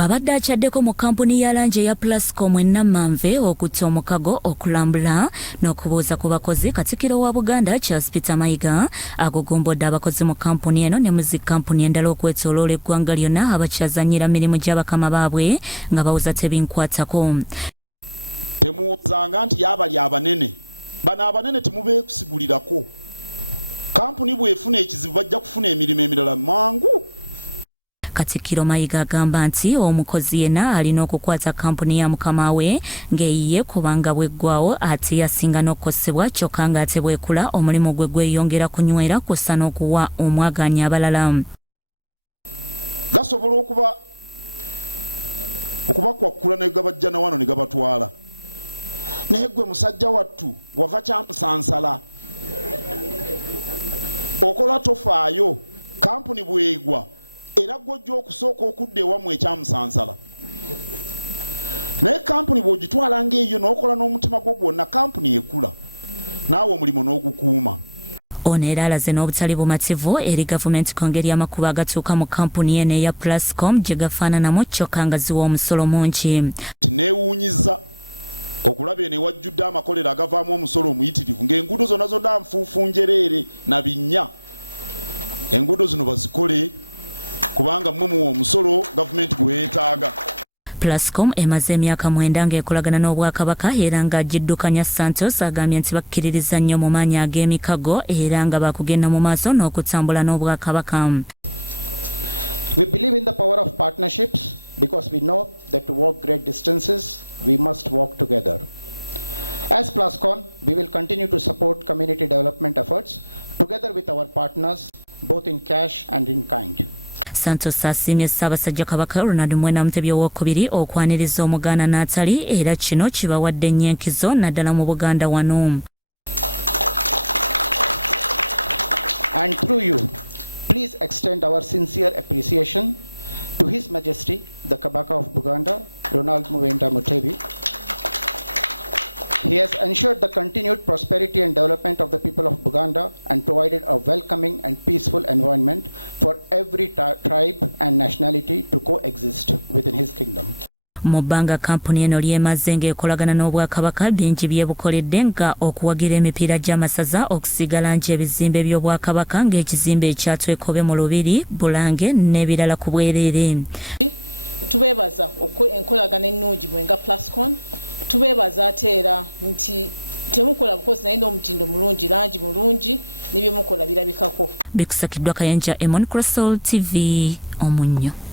Bw'abadde akyaddeko mu kampuni ya langi eya Plascon ennamanve okutta omukago okulambula n'okubuuza ku bakozi, Katikkiro wa Buganda Charles Peter Mayiga agogombodde abakozi mu kampuni eno ne mu zi kampuni endala okwetooloola eggwanga lyonna abakyazannyira mirimu gy'abakama baabwe nga bawuza tebinkwatako. Katikkiro Mayiga agamba nti omukozi yenna alina okukwata kampuni ya mukama we ng'eyiye kubanga bweggwawo ate yasinga n'okukosebwa, kyokka ng'ate bwekula omulimu gwe gweyongera kunywera kussa n'okuwa omwagaanya abalala. Ono era alaze n'obutali bumativu eri gavumenti ku ngeri y'amakubo agatuuka mu kampuni eno eya Plascon gye gafaananamu, kyokka nga ziwa omusolo mungi. Plascon emaze emyaka 9 ng'ekolagana n'Obwakabaka era nga agiddukanya Santos agambye nti bakkiririza nnyo mu maanyi ag'emikago era nga bakugenda mu maaso n'okutambula n'Obwakabaka. Santos asiimye Ssaabasajja Kabaka Ronald Mwenda Mutebi owookubiri okwaniriza omugaana n'atali era kino kibawadde ennyenkizo naddala mu Buganda wano. Mu bbanga kampuni eno lyemaze ng'ekolagana n'Obwakabaka bingi byebukoledde nga okuwagira emipiira gy'amasaza, okusiiga langi ebizimbe by'Obwakabaka ng'ekizimbe ekyatwekobe mu Lubiri, Bulange n'ebirala ku bwereere. Bikusakiddwa Kayanja Emon Crystal TV Omunnyo.